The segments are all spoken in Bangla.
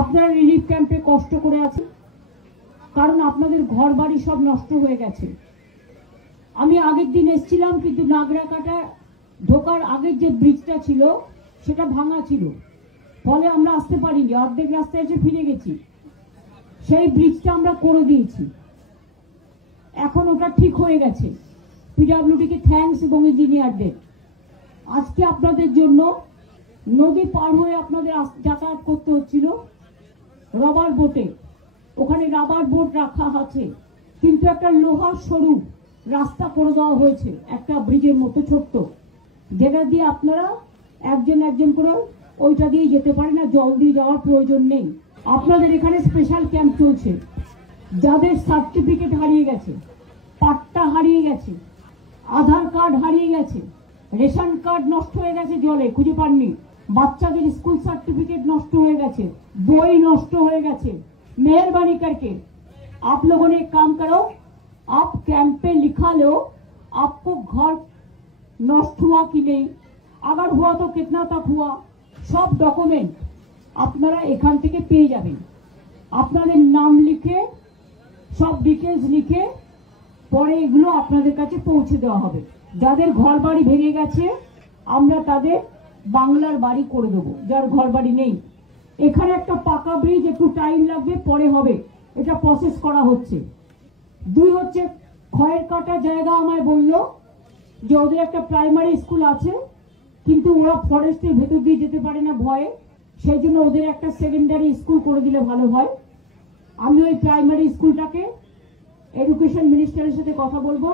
আপনারা রিলিফ ক্যাম্পে কষ্ট করে আছেন, কারণ আপনাদের ঘর বাড়ি সব নষ্ট হয়ে গেছে। আমি আগের দিন এসেছিলাম, কিন্তু নাগরাকাটা ঢোকার আগের যে ব্রিজটা ছিল সেটা ভাঙা ছিল, ফলে আমরা আসতে পারিনি, অর্ধেক রাস্তায় এসে ফিরে গেছি। সেই ব্রিজটা আমরা করে দিয়েছি, এখন ওটা ঠিক হয়ে গেছে। পিডব্লিউডিকে থ্যাঙ্কস এবং ইঞ্জিনিয়ারদের। আজকে আপনাদের জন্য নদী পার হয়ে আপনাদের যাতায়াত করতে হচ্ছিল রাবার বোটে। ওখানে রাবার বোট রাখা আছে, কিন্তু একটা লোহার সরু রাস্তা করে দেওয়া হয়েছে, একটা ব্রিজের মতো ছোট্ট, যেটা দিয়ে আপনারা একজন একজন করে ওইটা দিয়ে যেতে পারেন না, জল দিয়ে যাওয়ার প্রয়োজন নেই। আপনাদের এখানে স্পেশাল ক্যাম্প চলছে। যাদের সার্টিফিকেট হারিয়ে গেছে, পাট্টা হারিয়ে গেছে, আধার কার্ড হারিয়ে গেছে, রেশন কার্ড নষ্ট হয়ে গেছে, জলে খুঁজে পাননি, বাচ্চাদের स्कूल सर्टिफिकेट नष्ट हो गए, बई नष्ट हो गए, मेहरबानी करके आप लोगों ने एक काम करो, आप कैंप पे लिखा लो आपको घर नष्ट हुआ कि नहीं, अगर हुआ तो कितना तक हुआ, सब डॉक्यूमेंट আপনারা এখান থেকে পেয়ে যাবেন। আপনাদের নাম লিখে সব ডিটেইলস লিখে পরে এগুলো আপনাদের কাছে পৌঁছে দেওয়া হবে। যাদের ঘর বাড়ি ভেঙে গেছে আমরা তাদের বাংলার বাড়ি করে দেবো, যার ঘর বাড়ি নেই। এখানে একটা পাকা ব্রিজ, একটু টাইম লাগবে, পরে হবে, এটা প্রসেস করা হচ্ছে। দুই হচ্ছে খয়ের কাটা জায়গা, আমায় বললো যে ওদের একটা প্রাইমারি স্কুল আছে, কিন্তু ওরা ফরেস্টের ভেতর দিয়ে যেতে পারে না ভয়ে, সেই জন্য ওদের একটা সেকেন্ডারি স্কুল করে দিলে ভালো হয়। আমি ওই প্রাইমারি স্কুলটাকে এডুকেশন মিনিস্টারের সাথে কথা বলবো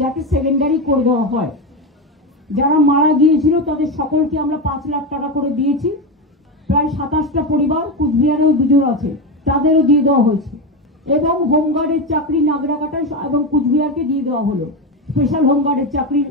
যাতে সেকেন্ডারি করে দেওয়া হয়। যারা মারা গিয়েছিল তাদের সকলকে আমরা 5 লাখ টাকা করে দিয়েছি। প্রায় 27টা পরিবার, কুচবিহারেও 2 জন আছে, তাদেরও দিয়ে দেওয়া হয়েছে। এবং হোমগার্ডের চাকরি নাগরাকাটায় এবং কুচবিহারকে দিয়ে দেওয়া হলো, স্পেশাল হোমগার্ডের চাকরির